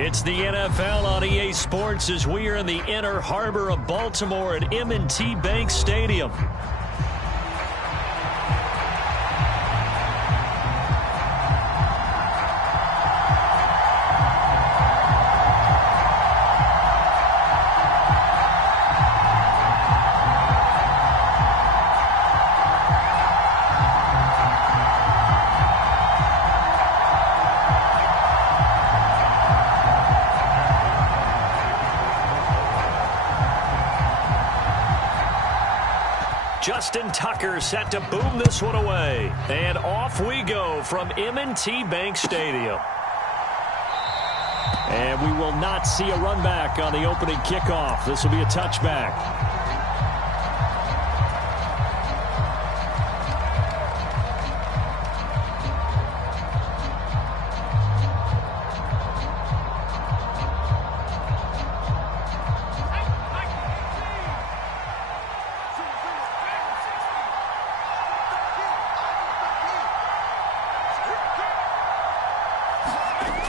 It's the NFL on EA Sports as we are in the inner harbor of Baltimore at M&T Bank Stadium. Justt-TK set to boom this one away. And off we go from M&T Bank Stadium. And we will not see a run back on the opening kickoff. This will be a touchback.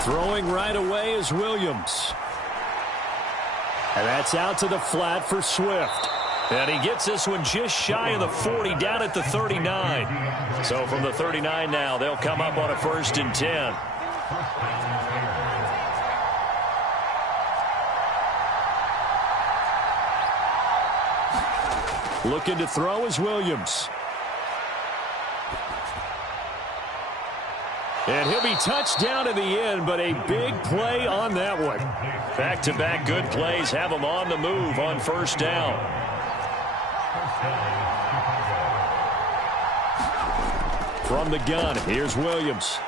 Throwing right away is Williams. And that's out to the flat for Swift. And he gets this one just shy of the 40, down at the 39. So from the 39 now, they'll come up on a 1st and 10. Looking to throw is Williams. And he'll be touched down in the end, but a big play on that one. Back-to-back good plays have him on the move on 1st down. From the gun, here's Williams.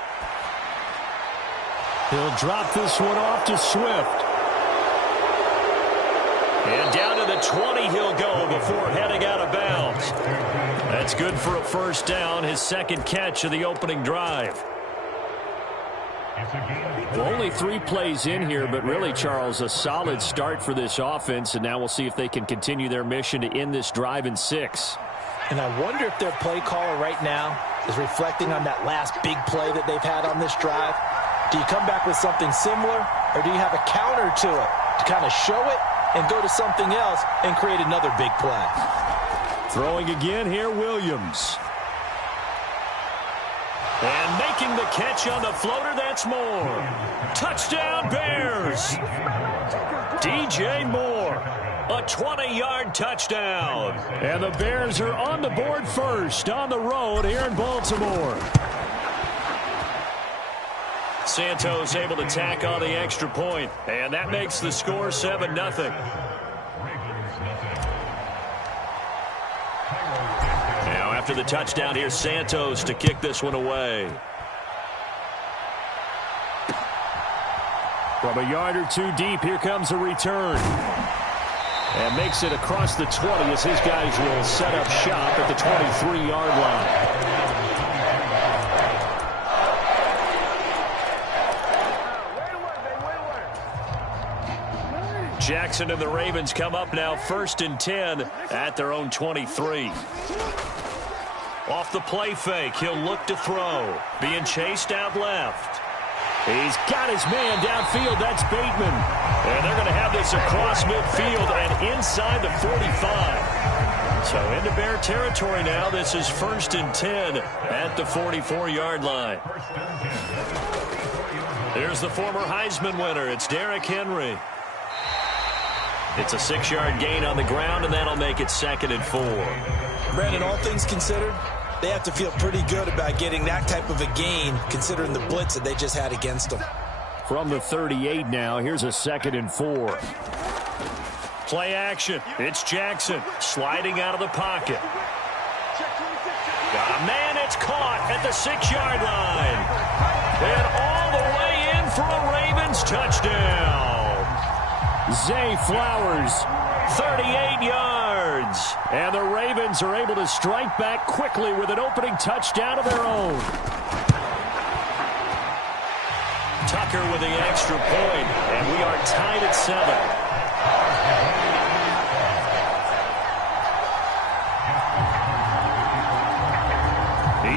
He'll drop this one off to Swift. And down to the 20 he'll go before heading out of bounds. That's good for a 1st down, his 2nd catch of the opening drive. Well, only 3 plays in here, but really, Charles, a solid start for this offense, and now we'll see if they can continue their mission to end this drive in 6. And I wonder if their play caller right now is reflecting on that last big play that they've had on this drive. Do you come back with something similar, or do you have a counter to it to kind of show it and go to something else and create another big play? Throwing again here, Williams. And making the catch on the floater, that's Moore. Touchdown, Bears! DJ Moore, a 20-yard touchdown. And the Bears are on the board first on the road here in Baltimore. Santos able to tack on the extra point, and that makes the score 7-0. After the touchdown, here's Santos to kick this one away. From a yard or 2 deep, here comes a return. And makes it across the 20 as his guys will set up shop at the 23-yard line. Jackson and the Ravens come up now 1st and 10 at their own 23. Off the play fake, he'll look to throw. Being chased out left. He's got his man downfield. That's Bateman. And they're going to have this across midfield and inside the 45. So into Bear territory now. This is 1st and 10 at the 44-yard line. There's the former Heisman winner. It's Derrick Henry. It's a 6-yard gain on the ground, and that'll make it 2nd and 4. Brandon, all things considered, they have to feel pretty good about getting that type of a gain, considering the blitz that they just had against them. From the 38 now, here's a 2nd and 4. Play action. It's Jackson sliding out of the pocket. Got a man, it's caught at the 6-yard line. And all the way in for a Ravens touchdown. Zay Flowers, 38 yards. And the Ravens are able to strike back quickly with an opening touchdown of their own. Tucker with the extra point, and we are tied at 7.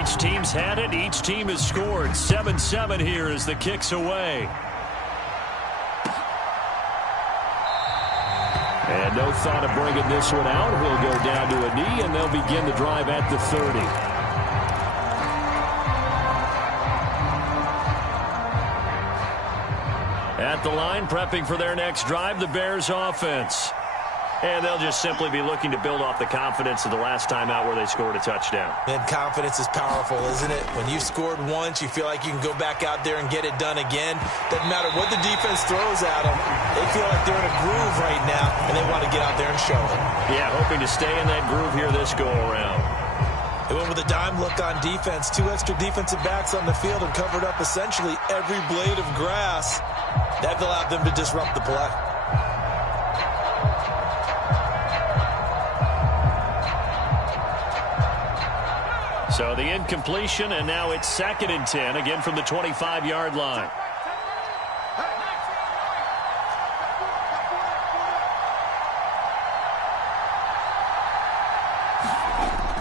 Each team's had it. Each team has scored. 7-7 here as the kick's away. And no thought of bringing this one out. He'll go down to a knee, and they'll begin the drive at the 30. At the line, prepping for their next drive, the Bears offense. And they'll just simply be looking to build off the confidence of the last time out where they scored a touchdown. And confidence is powerful, isn't it? When you've scored once, you feel like you can go back out there and get it done again. Doesn't matter what the defense throws at them. They feel like they're in a groove right now, and they want to get out there and show it. Yeah, hoping to stay in that groove here this go-around. They went with a dime look on defense. 2 extra defensive backs on the field and covered up essentially every blade of grass. That allowed them to disrupt the play. So the incompletion, and now it's 2nd and 10, again from the 25-yard line.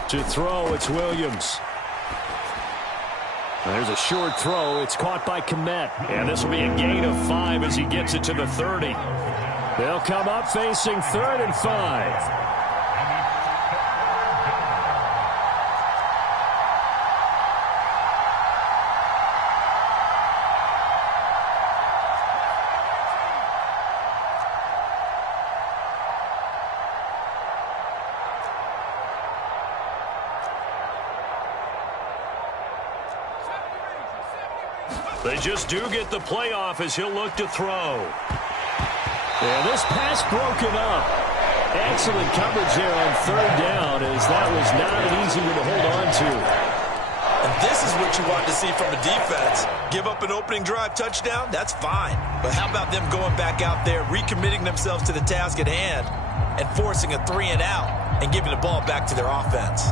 To throw, it's Williams. There's a short throw. It's caught by Komet. And this will be a gain of 5 as he gets it to the 30. They'll come up facing 3rd and 5. They just do get the playoff as he'll look to throw. And this pass broken up. Excellent coverage there on 3rd down, as that was not an easy one to hold on to. And this is what you want to see from a defense. Give up an opening drive touchdown, that's fine. But how about them going back out there, recommitting themselves to the task at hand, and forcing a 3-and-out and giving the ball back to their offense?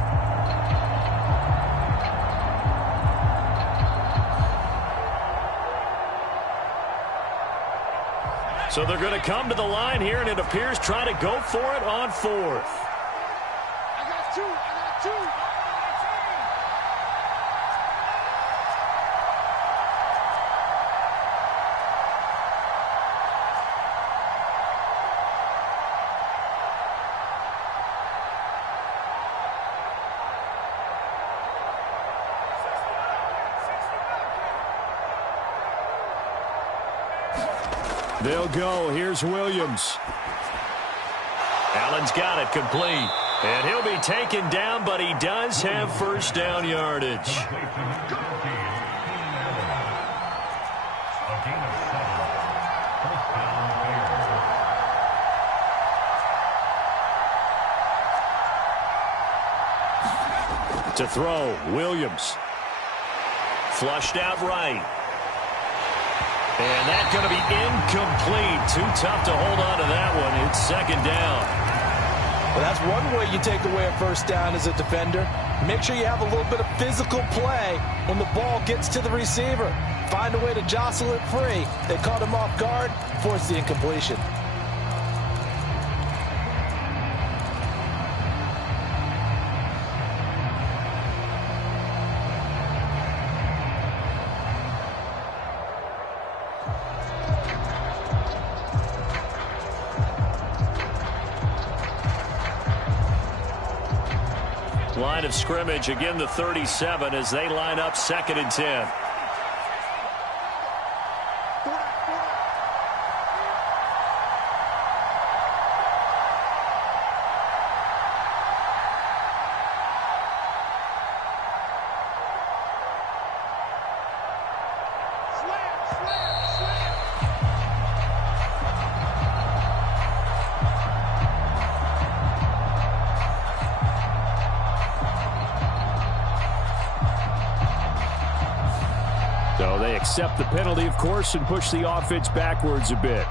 So they're going to come to the line here, and it appears try to go for it on 4th. I got two. They'll go. Here's Williams. Allen's got it complete. And he'll be taken down, but he does have 1st down yardage. To throw, Williams. Flushed out right. And that's going to be incomplete. Too tough to hold on to that one. It's 2nd down. Well, that's one way you take away a 1st down as a defender. Make sure you have a little bit of physical play when the ball gets to the receiver. Find a way to jostle it free. They caught him off guard, forced the incompletion. Line of scrimmage, again the 37 as they line up 2nd and 10. So they accept the penalty, of course, and push the offense backwards a bit.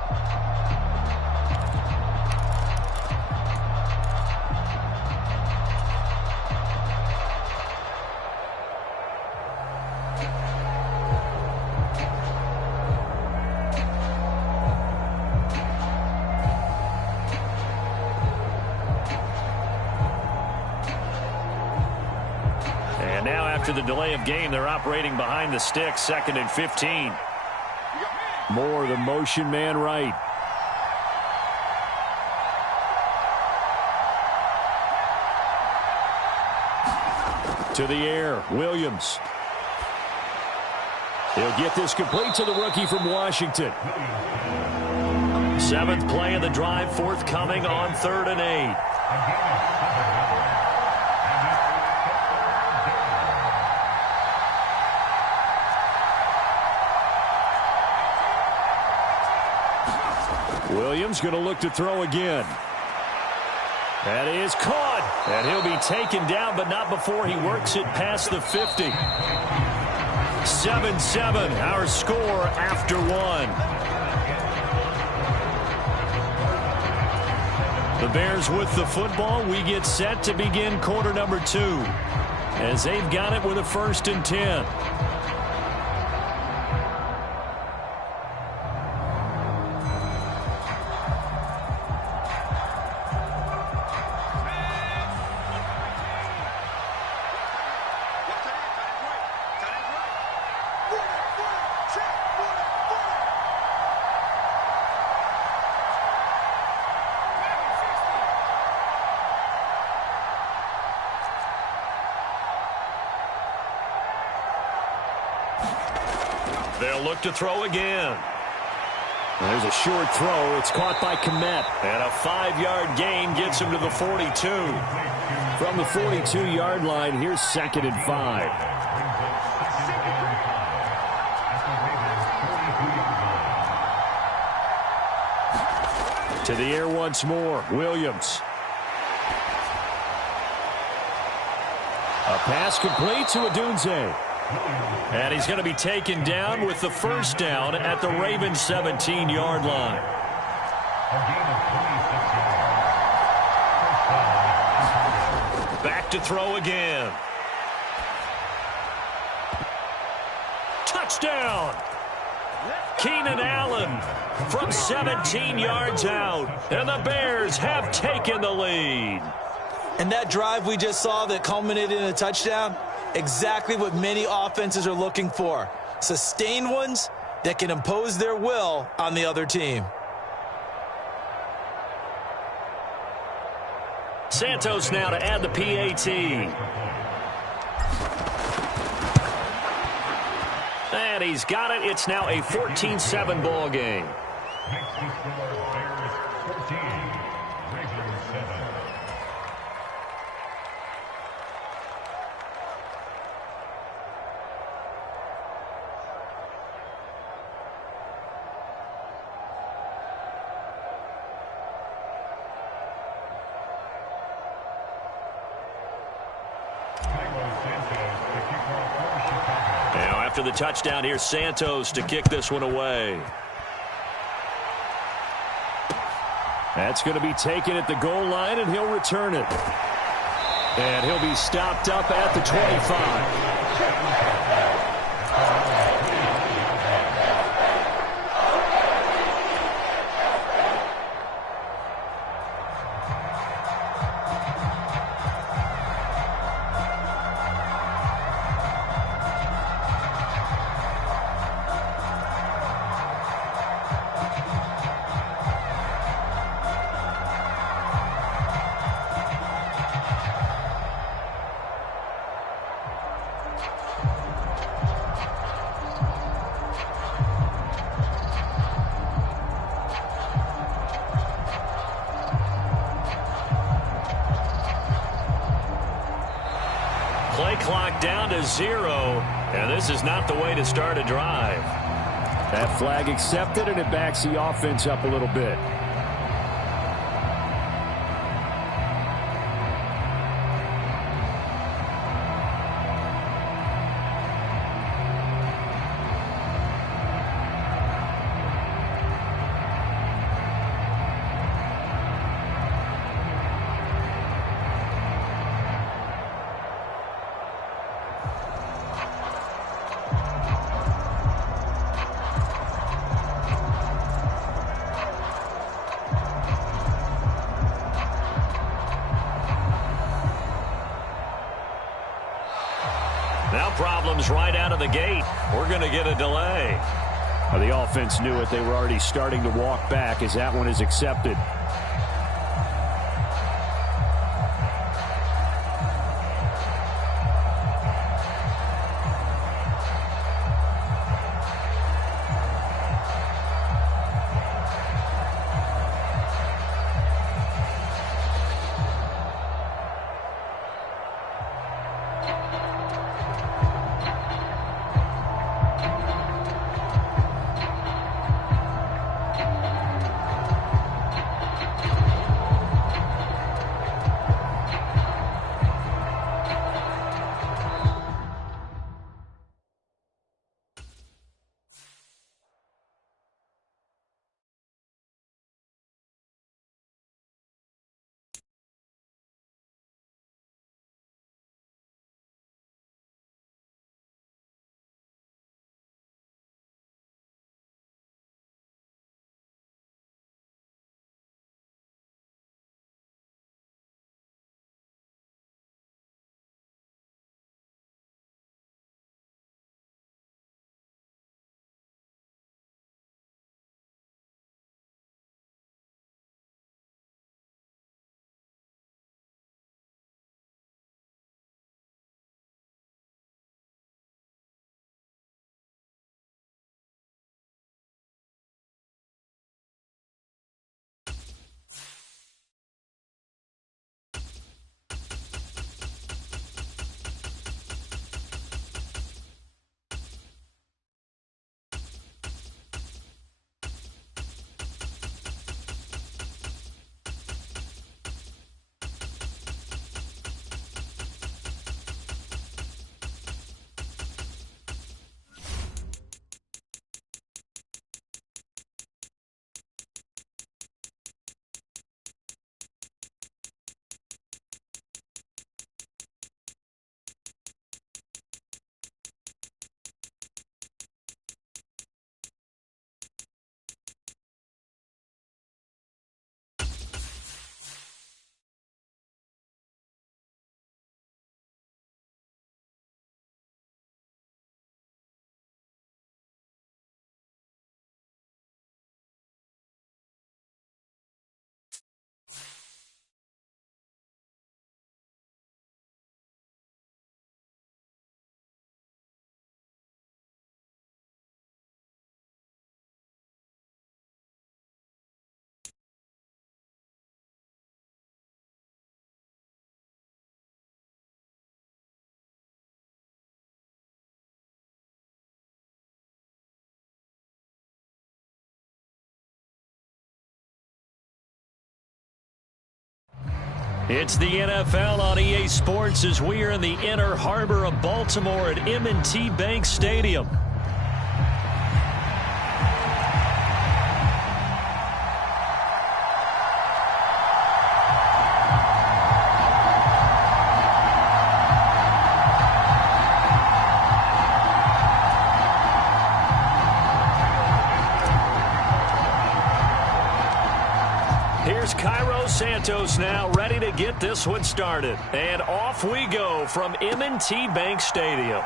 And now after the delay of game, they're operating behind the sticks, 2nd and 15. Moore, the motion man right. To the air, Williams. He'll get this complete to the rookie from Washington. 7th play of the drive, forthcoming on 3rd and 8. Williams going to look to throw again. That is caught. And he'll be taken down, but not before he works it past the 50. 7-7, our score after 1. The Bears with the football. We get set to begin quarter number 2 as they've got it with a 1st and 10. They'll look to throw again. There's a short throw. It's caught by Komet. And a 5-yard gain gets him to the 42. From the 42-yard line, here's 2nd and 5. To the air once more, Williams. A pass complete to Odunze. And he's going to be taken down with the 1st down at the Ravens' 17-yard line. Back to throw again. Touchdown! Keenan Allen from 17 yards out. And the Bears have taken the lead. And that drive we just saw that culminated in a touchdown, exactly what many offenses are looking for. Sustained ones that can impose their will on the other team. Santos now to add the PAT. And he's got it. It's now a 14-7 ball game. After the touchdown, here's Santos to kick this one away. That's going to be taken at the goal line, and he'll return it. And he'll be stopped up at the 25. Play clock down to 0, and this is not the way to start a drive. That flag accepted, and it backs the offense up a little bit. Now problems right out of the gate. We're going to get a delay. The offense knew it. They were already starting to walk back as that one is accepted. It's the NFL on EA Sports as we are in the inner harbor of Baltimore at M&T Bank Stadium. Here's Cairo Santos now ready to get this one started. And off we go from M&T Bank Stadium.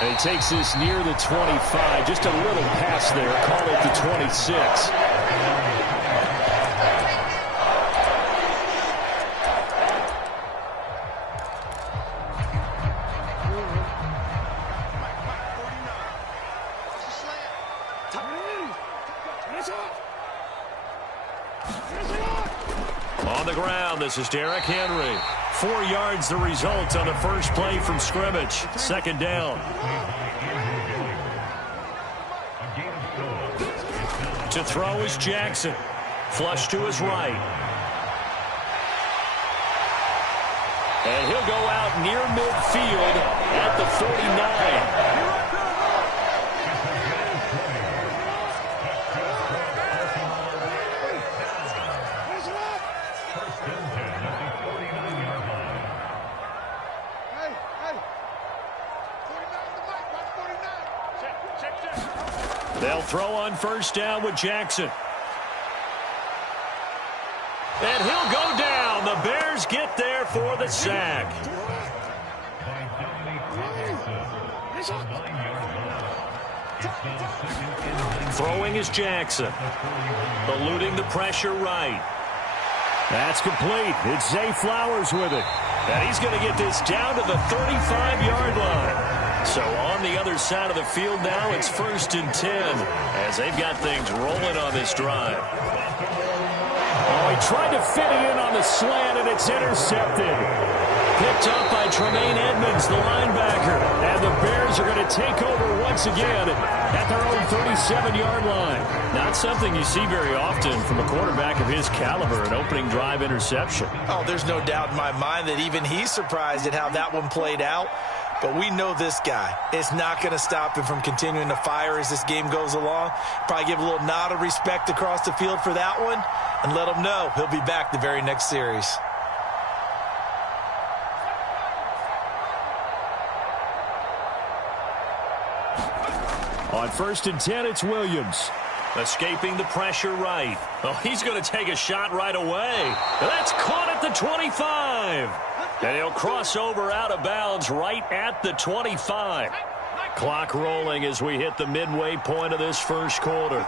And he takes this near the 25. Just a little pass there. Call it the 26. On the ground, this is Derrick Henry. 4 yards the result on the first play from scrimmage. Second down. To throw is Jackson. Flush to his right. And he'll go out near midfield at the 49. They'll throw on first down with Jackson. And he'll go down. The Bears get there for the sack. Throwing is Jackson. Eluding the pressure right. That's complete. It's Zay Flowers with it. And he's going to get this down to the 35-yard line. So on the other side of the field now, it's 1st and 10 as they've got things rolling on this drive. Oh, he tried to fit it in on the slant, and it's intercepted. Picked up by Tremaine Edmonds, the linebacker. And the Bears are going to take over once again at their own 37-yard line. Not something you see very often from a quarterback of his caliber, an opening drive interception. Oh, there's no doubt in my mind that even he's surprised at how that one played out. But we know this guy is not going to stop him from continuing to fire as this game goes along. Probably give a little nod of respect across the field for that one and let him know he'll be back the very next series. On 1st and 10, it's Williams. Escaping the pressure right. Oh, he's going to take a shot right away. That's caught at the 25. And he'll cross over out of bounds right at the 25. Clock rolling as we hit the midway point of this first quarter.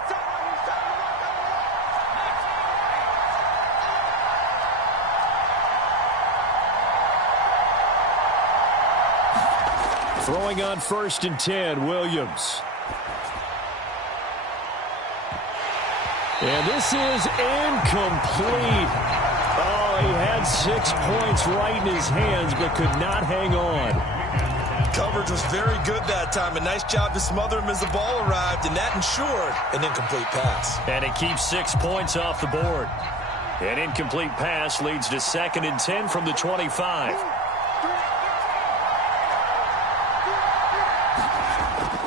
Throwing on 1st and 10, Williams. And this is incomplete. Oh, he had 6 points right in his hands, but could not hang on. Coverage was very good that time. A nice job to smother him as the ball arrived, and that ensured an incomplete pass. And it keeps 6 points off the board. An incomplete pass leads to 2nd and 10 from the 25.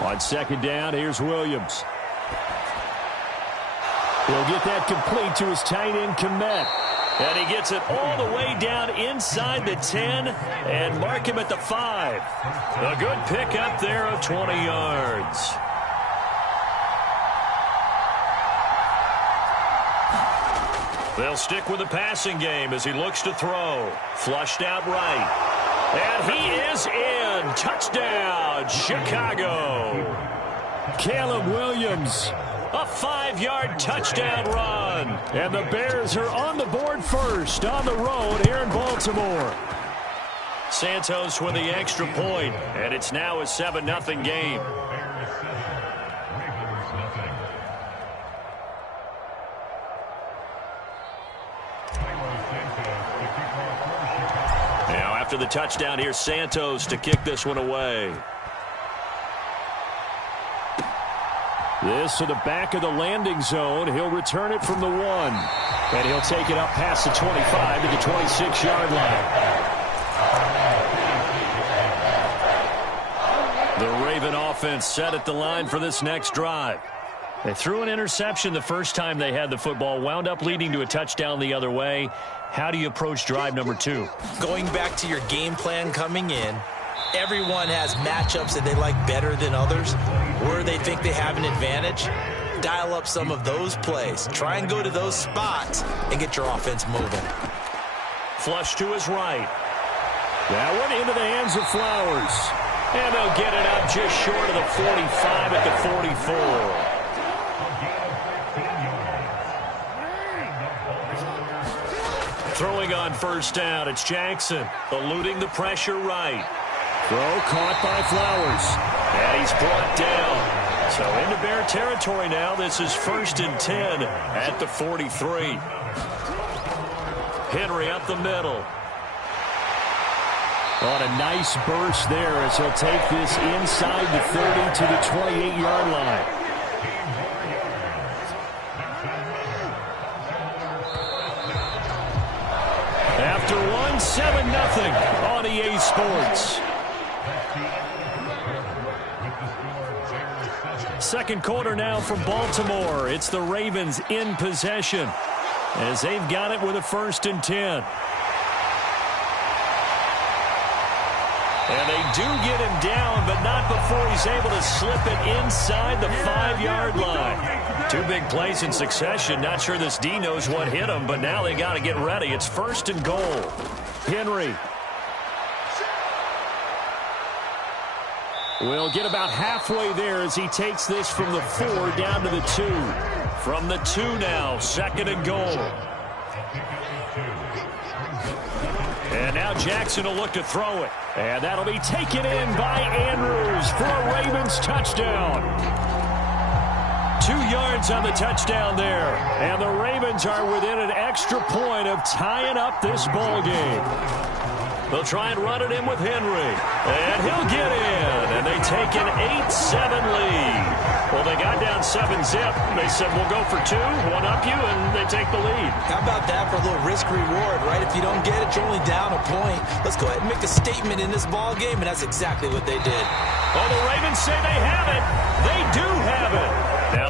On 2nd down, here's Williams. He'll get that complete to his tight end, Komet. And he gets it all the way down inside the 10 and mark him at the 5. A good pickup there of 20 yards. They'll stick with the passing game as he looks to throw. Flushed out right. And he is in. Touchdown, Chicago. Caleb Williams. A 5-yard touchdown run. And the Bears are on the board first on the road here in Baltimore. Santos with the extra point, and it's now a 7-0 game. Now after the touchdown, here's Santos to kick this one away. This to the back of the landing zone. He'll return it from the 1. And he'll take it up past the 25 to the 26-yard line. The Raven offense set at the line for this next drive. They threw an interception the first time they had the football, wound up leading to a touchdown the other way. How do you approach drive number 2? Going back to your game plan coming in, everyone has matchups that they like better than others, where they think they have an advantage. Dial up some of those plays. Try and go to those spots and get your offense moving. Flush to his right. That one into the hands of Flowers. And they'll get it up just short of the 45 at the 44. Throwing on first down, it's Jackson, eluding the pressure right. Throw caught by Flowers. And he's brought down. So into Bear territory now. This is 1st and 10 at the 43. Henry up the middle. On a nice burst there as he'll take this inside the 30 to the 28-yard line. After one, 7-0 on EA Sports. Second quarter now from Baltimore. It's the Ravens in possession as they've got it with a 1st and 10. And they do get him down, but not before he's able to slip it inside the 5-yard line. 2 big plays in succession. Not sure this D knows what hit him, but now they got to get ready. It's 1st and goal. Henry will get about halfway there as he takes this from the 4 down to the 2. From the 2 now, 2nd and goal. And now Jackson will look to throw it. And that'll be taken in by Andrews for a Ravens touchdown. 2 yards on the touchdown there. And the Ravens are within an extra point of tying up this ball game. They'll try and run it in with Henry. And he'll get in. And they take an 8-7 lead. Well, they got down 7-zip. They said, we'll go for 2, one up you, and they take the lead. How about that for a little risk-reward, right? If you don't get it, you're only down a point. Let's go ahead and make a statement in this ball game, and that's exactly what they did. Oh, the Ravens say they have it. They do have it. Now,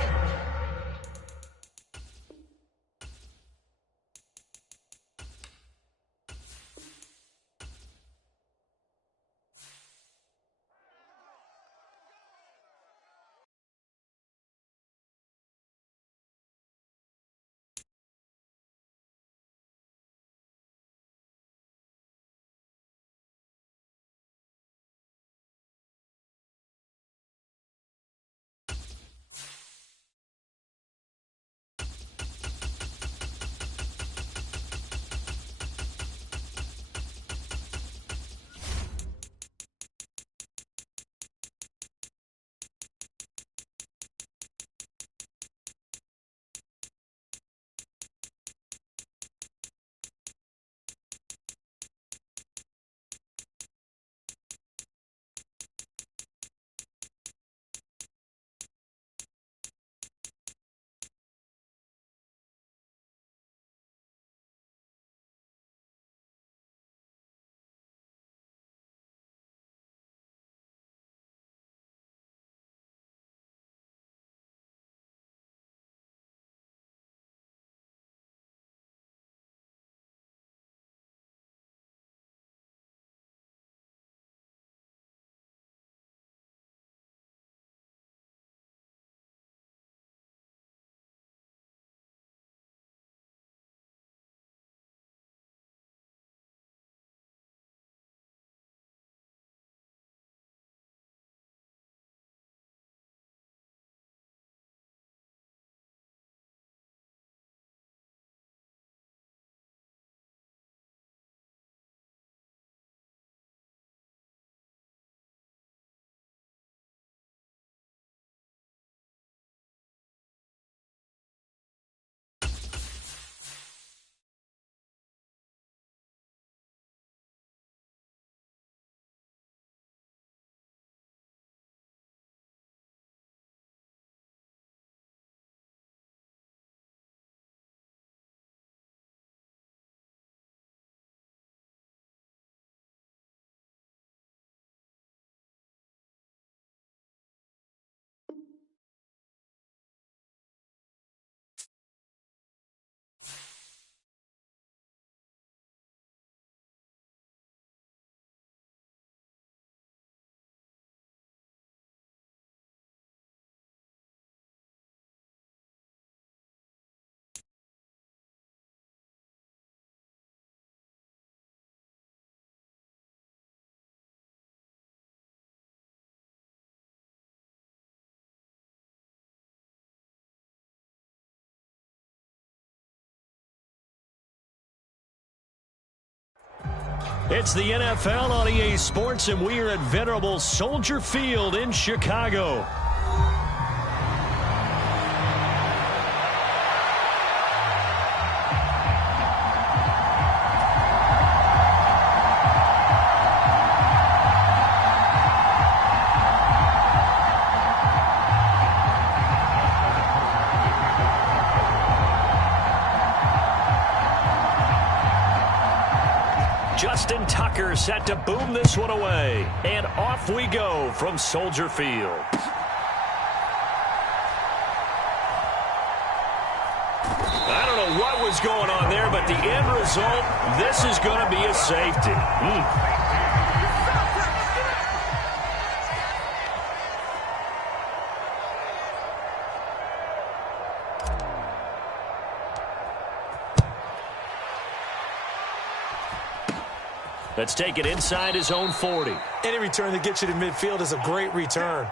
It's the NFL on EA Sports, and we are at venerable Soldier Field in Chicago. Justt-TK set to boom this one away. And off we go from Soldier Field. I don't know what was going on there, but the end result, this is going to be a safety. Let's take it inside his own 40. Any return that gets you to midfield is a great return.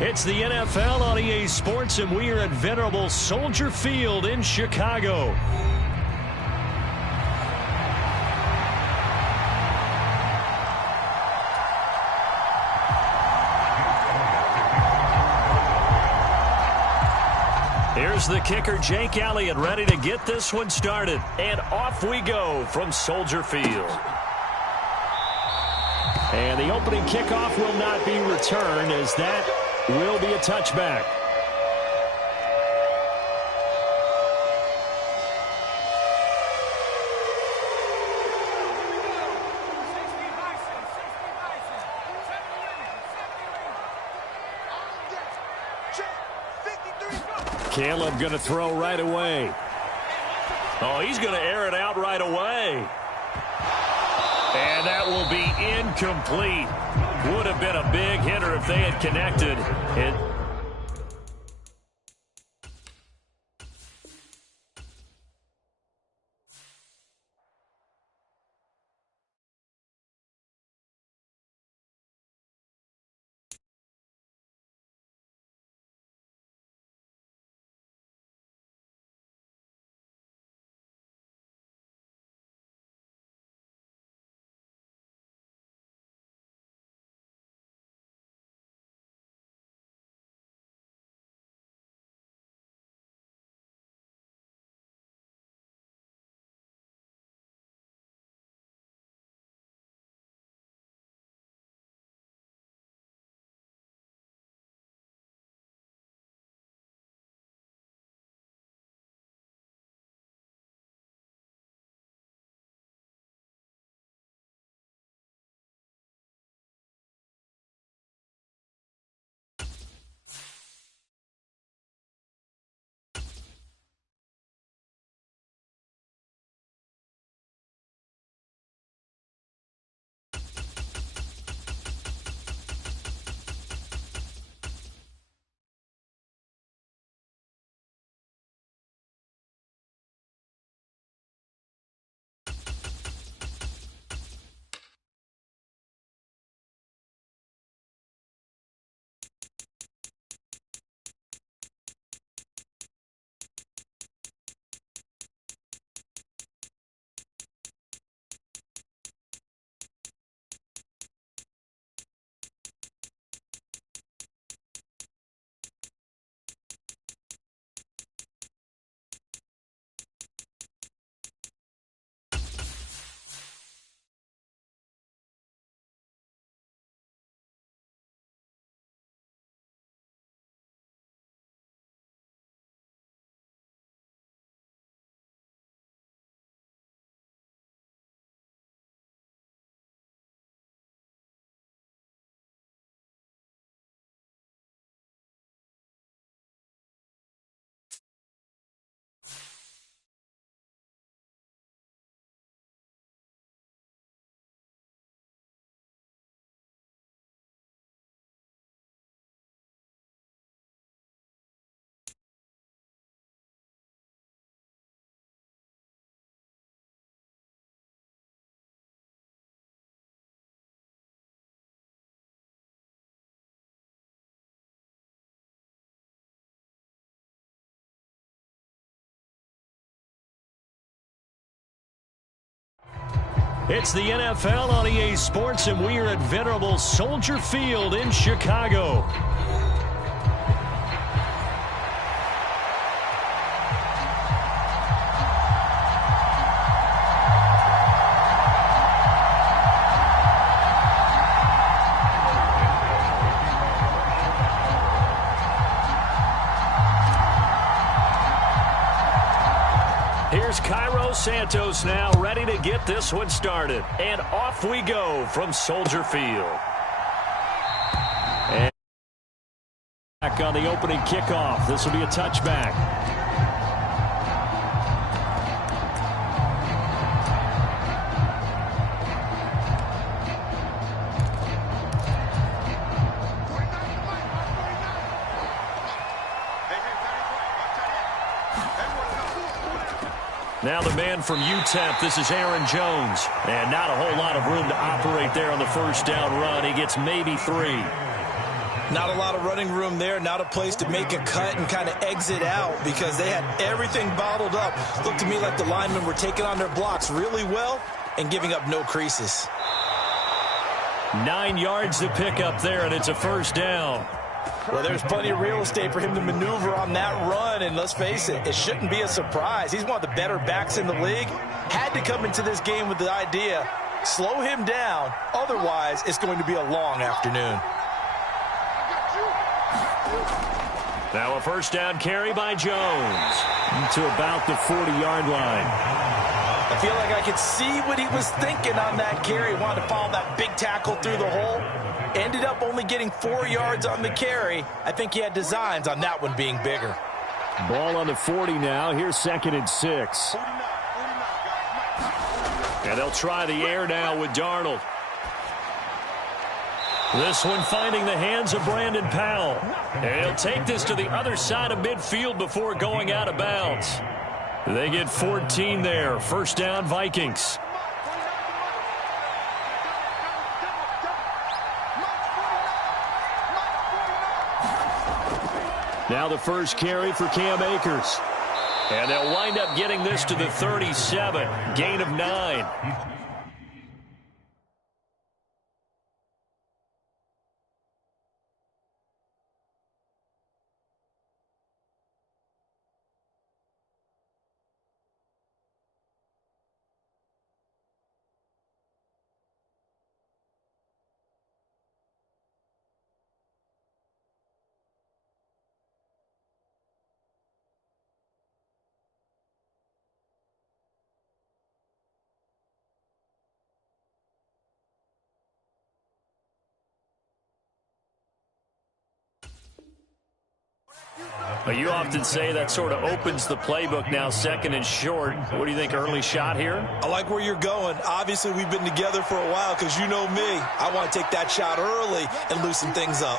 It's the NFL on EA Sports, and we are at venerable Soldier Field in Chicago. Here's the kicker, Jake Elliott, ready to get this one started. And off we go from Soldier Field. And the opening kickoff will not be returned, as that will be a touchback. Caleb going to throw right away. Oh, he's going to air it out right away. And that will be incomplete. Would have been a big hitter if they had connected. It's the NFL on EA Sports, and we are at venerable Soldier Field in Chicago. Here's Cairo Santos now, ready to get this one started. And off we go from Soldier Field. And back on the opening kickoff. This will be a touchback. Now the man from UTEP, this is Aaron Jones. And not a whole lot of room to operate there on the first down run. He gets maybe 3. Not a lot of running room there, not a place to make a cut and kind of exit out because they had everything bottled up. Looked to me like the linemen were taking on their blocks really well and giving up no creases. 9 yards to pick up there, and it's a first down. Well, there's plenty of real estate for him to maneuver on that run, and let's face it, it shouldn't be a surprise. He's one of the better backs in the league. Had to come into this game with the idea, slow him down, otherwise it's going to be a long afternoon. Now a first down carry by Jones to about the 40-yard line. I feel like I could see what he was thinking on that carry. Wanted to follow that big tackle through the hole. Ended up only getting 4 yards on the carry. I think he had designs on that one being bigger. Ball on the 40 now. Here's 2nd and 6. And they'll try the air now with Darnold. This one finding the hands of Brandon Powell. And he'll take this to the other side of midfield before going out of bounds. They get 14 there. First down, Vikings. Now the first carry for Cam Akers. And they'll wind up getting this to the 37. Gain of 9. You often say that sort of opens the playbook now, 2nd and short. What do you think, early shot here? I like where you're going. Obviously, we've been together for a while because you know me. I want to take that shot early and loosen things up.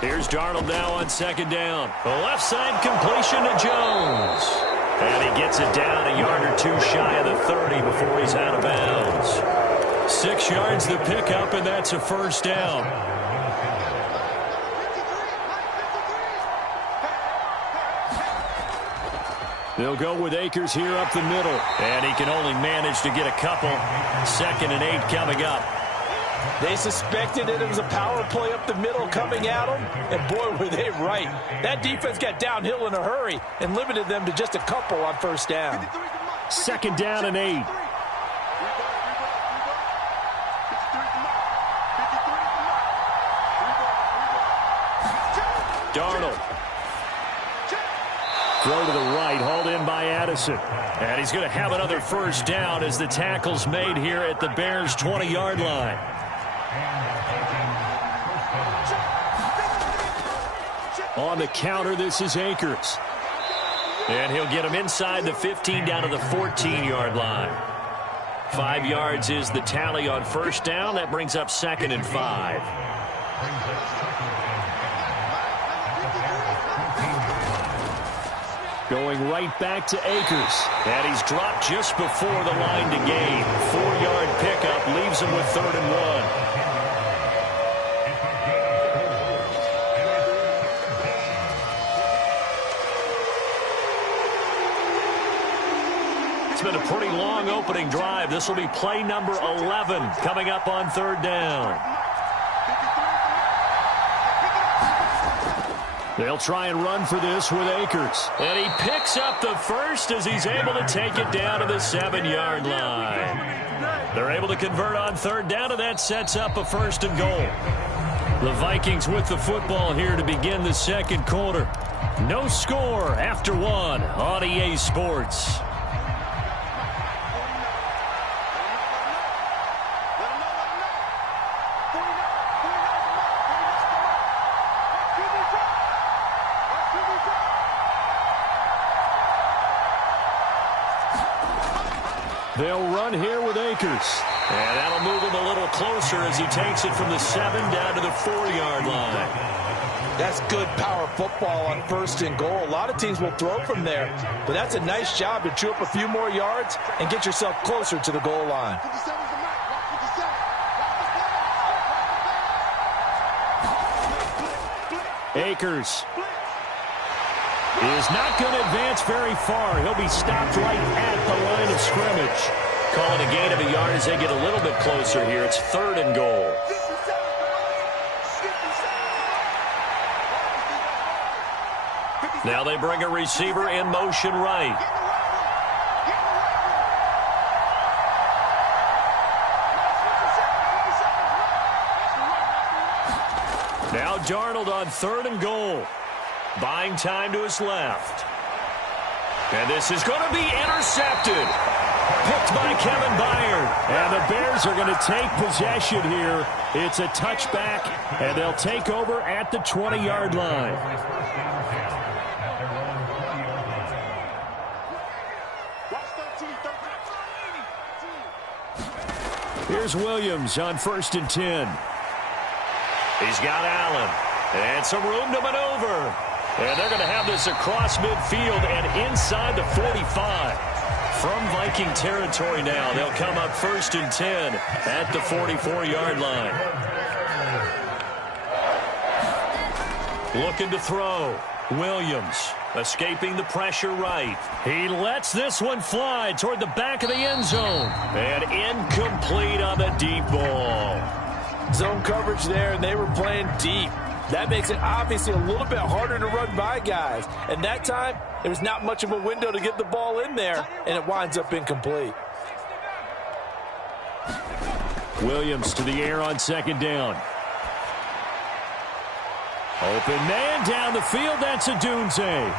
Here's Darnold now on 2nd down. The left side completion to Jones. And he gets it down a yard or 2 shy of the 30 before he's out of bounds. 6 yards to pick up, and that's a first down. They'll go with Akers here up the middle. And he can only manage to get a couple. 2nd and 8 coming up. They suspected that it was a power play up the middle coming at them, and boy, were they right. That defense got downhill in a hurry and limited them to just a couple on first down. 2nd down and 8. Darnold. Throw to the right, hauled in by Addison. And he's going to have another first down as the tackle's made here at the Bears' 20-yard line. On the counter, this is Akers. And he'll get him inside the 15 down to the 14-yard line. 5 yards is the tally on first down. That brings up 2nd and 5. Going right back to Akers. And he's dropped just before the line to gain. 4-yard pickup leaves him with 3rd and 1. It's been a pretty long opening drive. This will be play number 11 coming up on 3rd down. They'll try and run for this with Akers. And he picks up the first as he's able to take it down to the 7-yard line. They're able to convert on 3rd down, and that sets up a 1st and goal. The Vikings with the football here to begin the 2nd quarter. No score after 1 on EA Sports. They'll run here with Akers. And that'll move him a little closer as he takes it from the 7 down to the 4-yard line. That's good power football on 1st and goal. A lot of teams will throw from there, but that's a nice job to chew up a few more yards and get yourself closer to the goal line. Akers is not going to advance very far. He'll be stopped right at the line of scrimmage. Calling a gain of a yard as they get a little bit closer here. It's 3rd and goal. Now they bring a receiver in motion right. Now Darnold on 3rd and goal. Buying time to his left. And this is going to be intercepted. Picked by Kevin Byard. And the Bears are going to take possession here. It's a touchback, and they'll take over at the 20-yard line. Here's Williams on 1st and 10. He's got Allen. And some room to maneuver. And they're going to have this across midfield and inside the 45. From Viking territory now, they'll come up 1st and 10 at the 44-yard line. Looking to throw. Williams escaping the pressure right. He lets this one fly toward the back of the end zone. And incomplete on the deep ball. Zone coverage there, and they were playing deep. That makes it obviously a little bit harder to run by guys. And that time, there was not much of a window to get the ball in there, and it winds up incomplete. Williams to the air on 2nd down. Open man down the field. That's Odunze.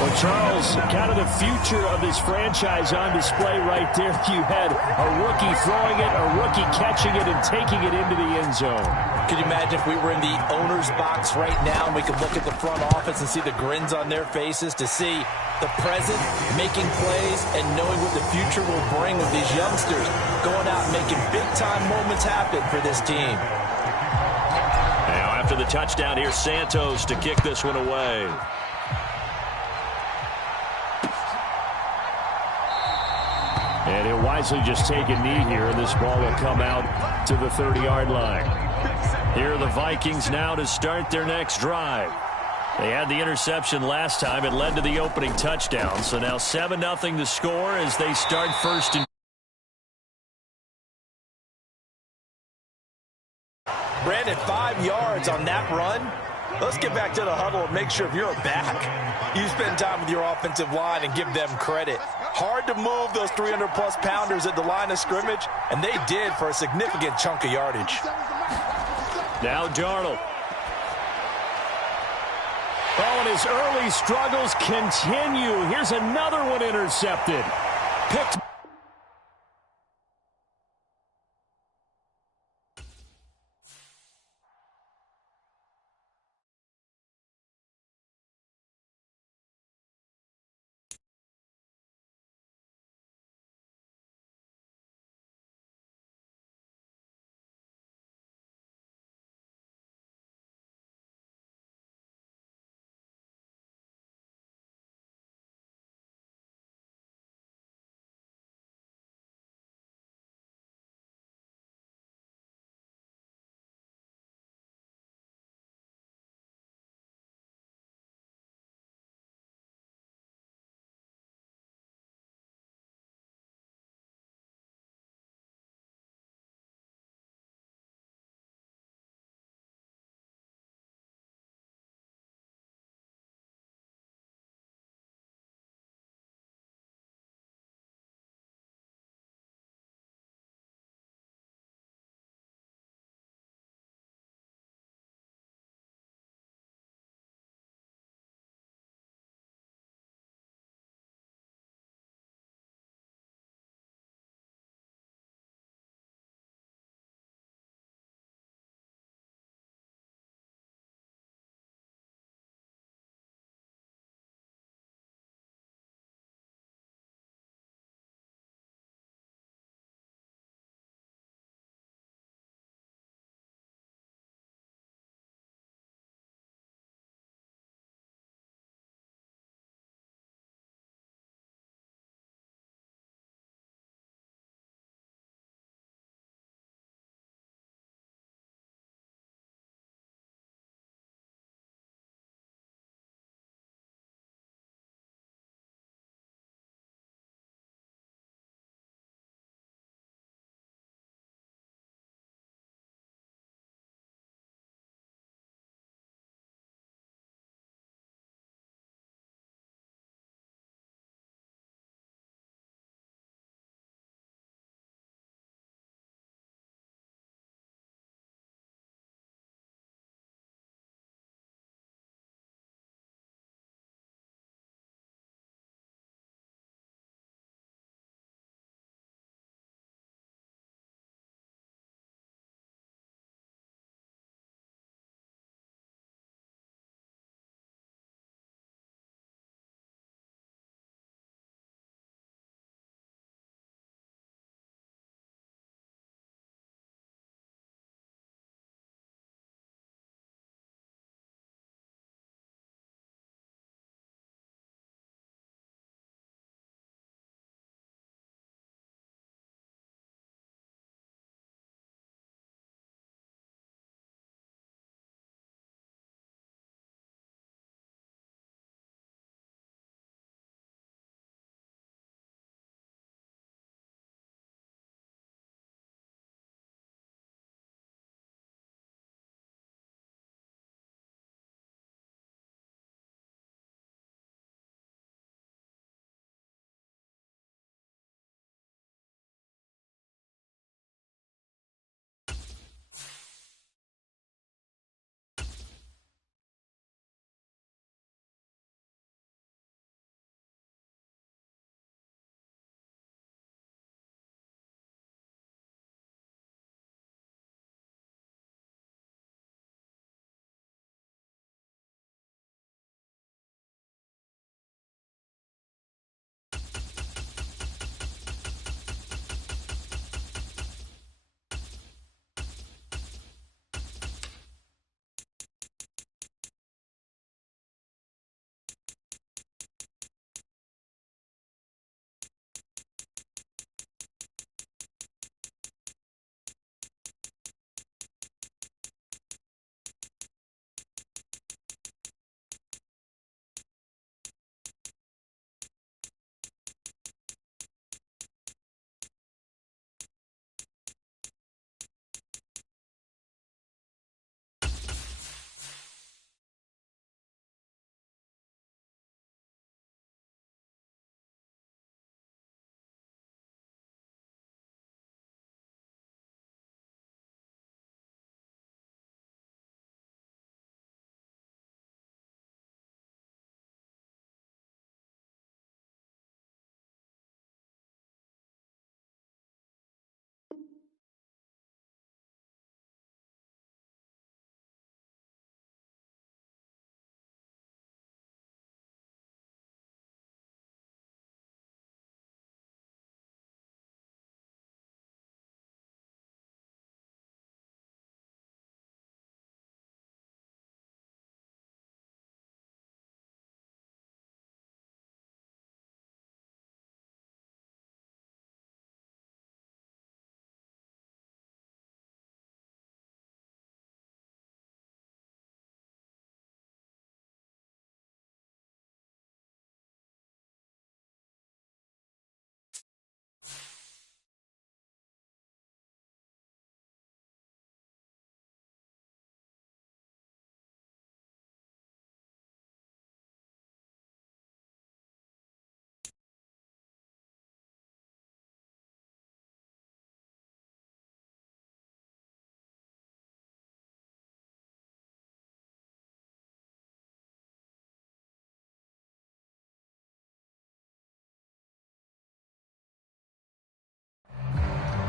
Well, Charles, kind of the future of this franchise on display right there. You had a rookie throwing it, a rookie catching it, and taking it into the end zone. Could you imagine if we were in the owner's box right now and we could look at the front office and see the grins on their faces, to see the present making plays and knowing what the future will bring with these youngsters going out and making big-time moments happen for this team. Now after the touchdown, here's Santos to kick this one away. And he'll wisely just take a knee here, and this ball will come out to the 30-yard line. Here are the Vikings now to start their next drive. They had the interception last time. It led to the opening touchdown. So now 7-0 the score as they start 1st and... Brandon, 5 yards on that run. Let's get back to the huddle and make sure if you're back, you spend time with your offensive line and give them credit. Hard to move those 300-plus pounders at the line of scrimmage, and they did for a significant chunk of yardage. Now Darnold. Oh, and his early struggles continue. Here's another one intercepted. Picked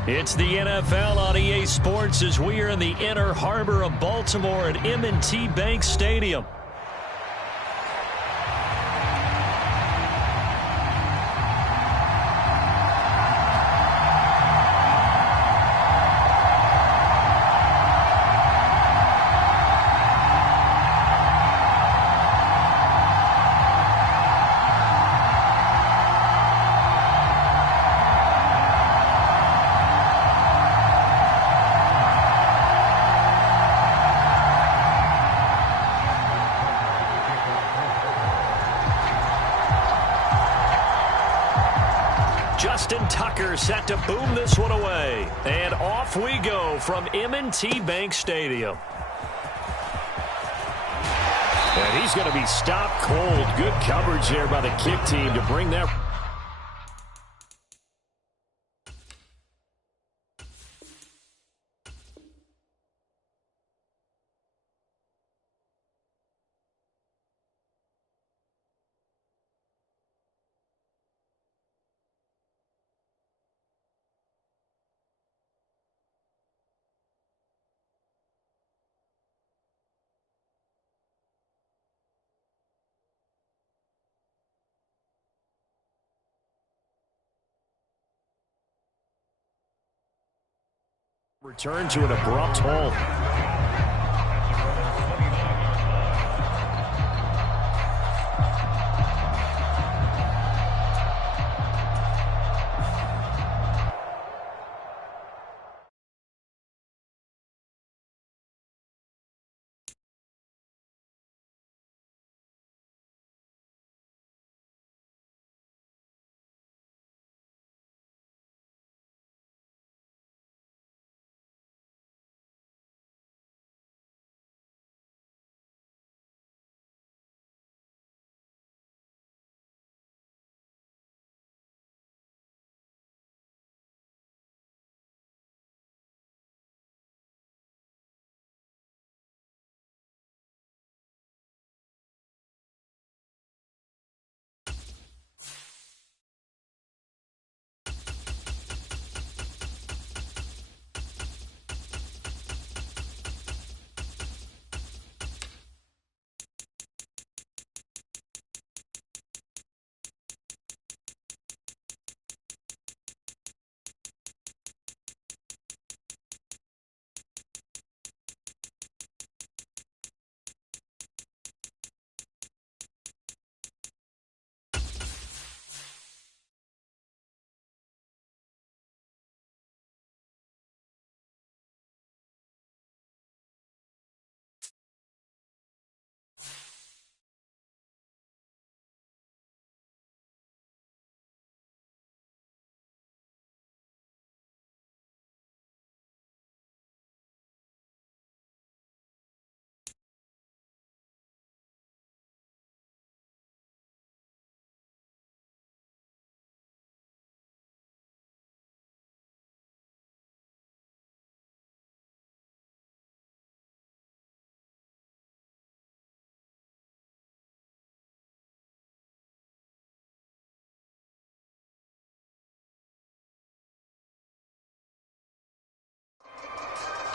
It's the NFL on EA Sports as we are in the inner harbor of Baltimore at M&T Bank Stadium. Justt-TK set to boom this one away. And off we go from M&T Bank Stadium. And he's going to be stopped cold. Good coverage there by the kick team to bring that. Return to an abrupt halt.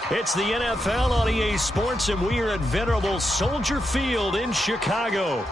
It's the NFL on EA Sports, and we are at venerable Soldier Field in Chicago.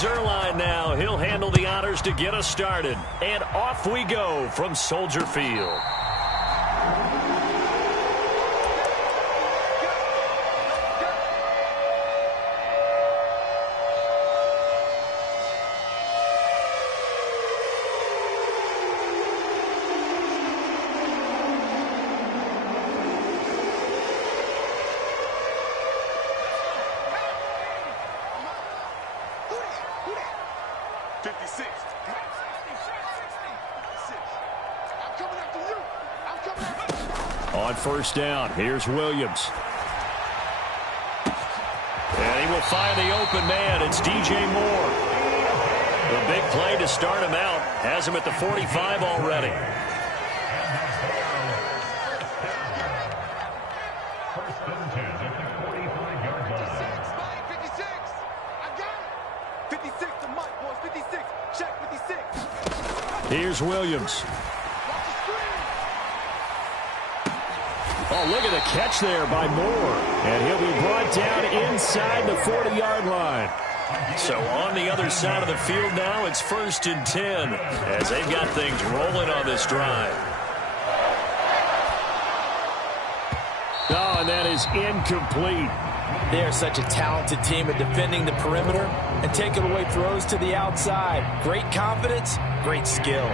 Zerline now. He'll handle the honors to get us started. And off we go from Soldier Field. 56. I'm coming after you. I'm coming after you. On first down, here's Williams. And he will find the open man. It's DJ Moore. The big play to start him out. Has him at the 45 already. Here's Williams. Oh, look at the catch there by Moore. And he'll be brought down inside the 40-yard line. So on the other side of the field now, it's 1st and 10 as they've got things rolling on this drive. Oh, and that is incomplete. They're such a talented team at defending the perimeter and taking away throws to the outside. Great confidence, great skill.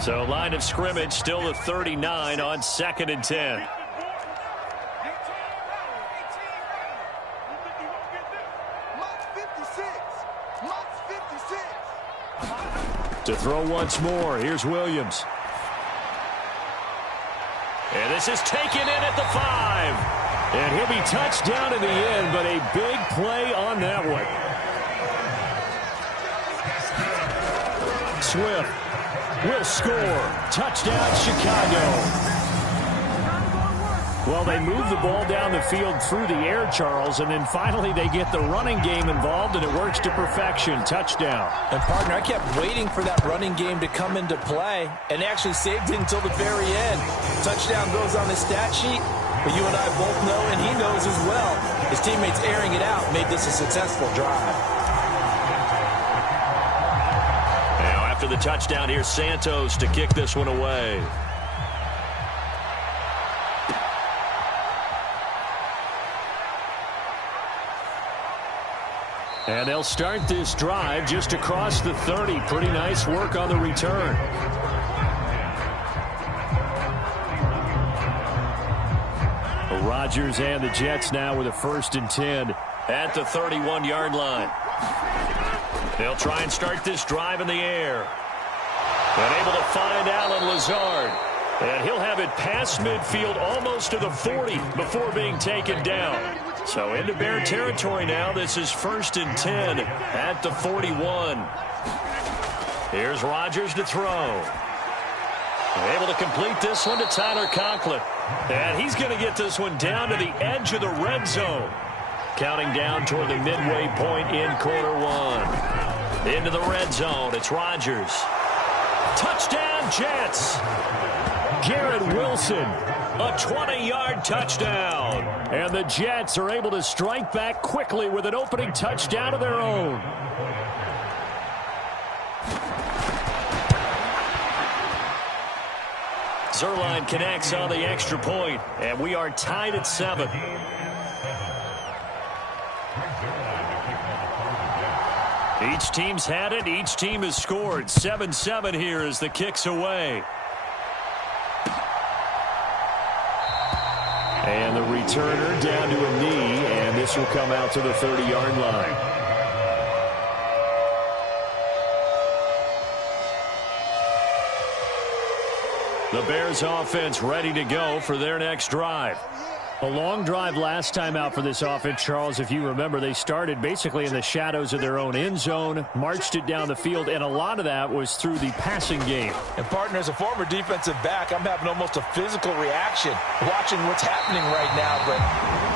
So line of scrimmage still the 39 on 2nd and 10. To throw once more, here's Williams. And this is taken in at the 5. And he'll be touched down in the end, but a big play on that one. Swift will score. Touchdown, Chicago. Well, they move the ball down the field through the air, Charles, and then finally they get the running game involved, and it works to perfection. Touchdown. And, partner, I kept waiting for that running game to come into play and actually saved it until the very end. Touchdown goes on the stat sheet, but you and I both know, and he knows as well, his teammates airing it out made this a successful drive. Now, after the touchdown, here's Santos to kick this one away. And they'll start this drive just across the 30. Pretty nice work on the return. Rodgers and the Jets now with a 1st and 10 at the 31-yard line. They'll try and start this drive in the air. And able to find Allen Lazard. And he'll have it past midfield almost to the 40 before being taken down. So into Bear territory now. This is 1st and 10 at the 41. Here's Rodgers to throw. Able to complete this one to Tyler Conklin. And he's going to get this one down to the edge of the red zone. Counting down toward the midway point in quarter one. Into the red zone. It's Rodgers. Touchdown, Jets. Garrett Wilson. A 20-yard touchdown. And the Jets are able to strike back quickly with an opening touchdown of their own. Zerline connects on the extra point, and we are tied at 7. Each team's had it. Each team has scored. 7-7 here as the kick's away. And the returner down to a knee, and this will come out to the 30-yard line. The Bears offense ready to go for their next drive. A long drive last time out for this offense, Charles. If you remember, they started basically in the shadows of their own end zone, marched it down the field, and a lot of that was through the passing game. And, partner, as a former defensive back, I'm having almost a physical reaction watching what's happening right now. But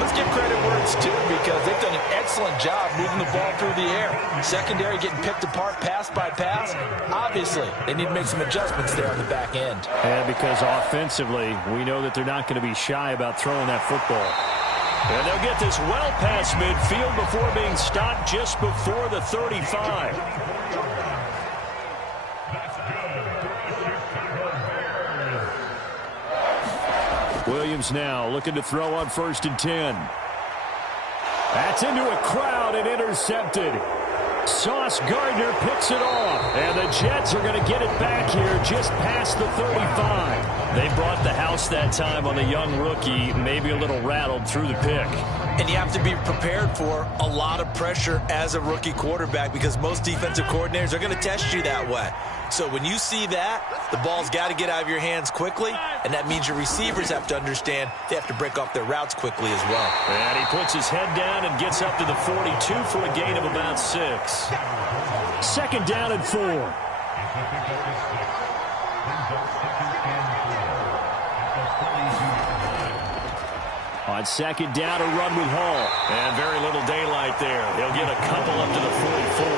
let's give credit where it's due because they've done an excellent job moving the ball through the air. Secondary getting picked apart pass by pass. Obviously, they need to make some adjustments there on the back end. And because offensively, we know that they're not going to be shy about throwing that football. And they'll get this well past midfield before being stopped just before the 35. Williams now looking to throw on 1st and 10. That's into a crowd and intercepted. Sauce Gardner picks it off. And the Jets are going to get it back here just past the 35. They brought the house that time on the young rookie, maybe a little rattled through the pick. And you have to be prepared for a lot of pressure as a rookie quarterback because most defensive coordinators are going to test you that way. So when you see that, the ball's got to get out of your hands quickly, and that means your receivers have to understand they have to break off their routes quickly as well. And he puts his head down and gets up to the 42 for a gain of about 6. Second down and 4. On second down, a run with Hall. And very little daylight there. He'll get a couple up to the 44.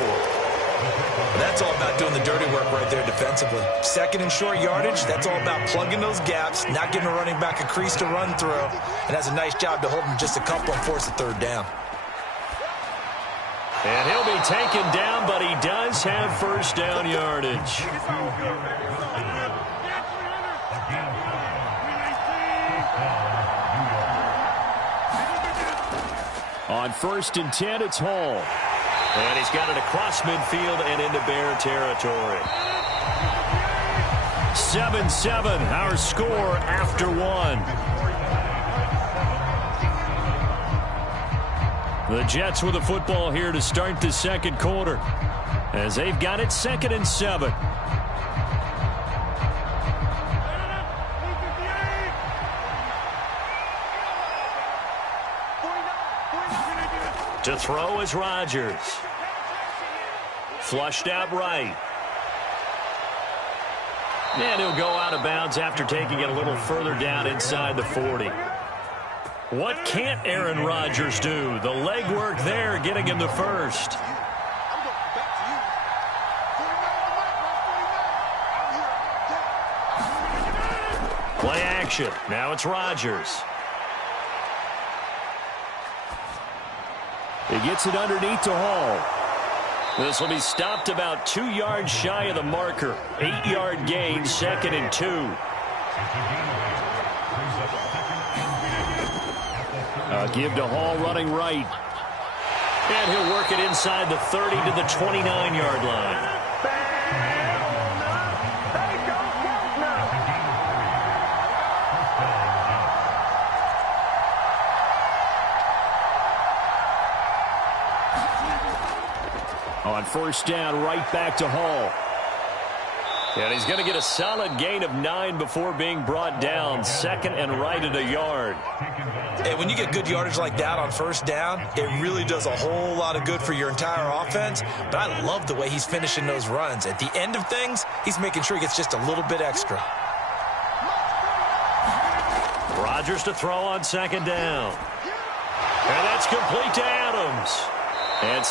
That's all about doing the dirty work right there defensively. Second and short yardage, that's all about plugging those gaps, not giving a running back a crease to run through, and has a nice job to hold him just a couple and force a third down. And he'll be taken down, but he does have first down yardage. On first and 10, it's Hall. And he's got it across midfield and into Bear territory. 7-7, our score after 1. The Jets with the football here to start the second quarter, as they've got it 2nd and 7. To throw is Rodgers. Flushed out right. And he'll go out of bounds after taking it a little further down inside the 40. What can't Aaron Rodgers do? The legwork there getting him the first. Play action. Now it's Rodgers. He gets it underneath to Hall. This will be stopped about 2 yards shy of the marker. 8-yard gain, 2nd and 2. Give to Hall running right. And he'll work it inside the 30 to the 29-yard line. On first down, right back to Hall. And he's going to get a solid gain of 9 before being brought down. 2nd and right at a yard. And when you get good yardage like that on first down, it really does a whole lot of good for your entire offense. But I love the way he's finishing those runs. At the end of things, he's making sure he gets just a little bit extra. Rodgers to throw on 2nd down. And that's complete to Adams. And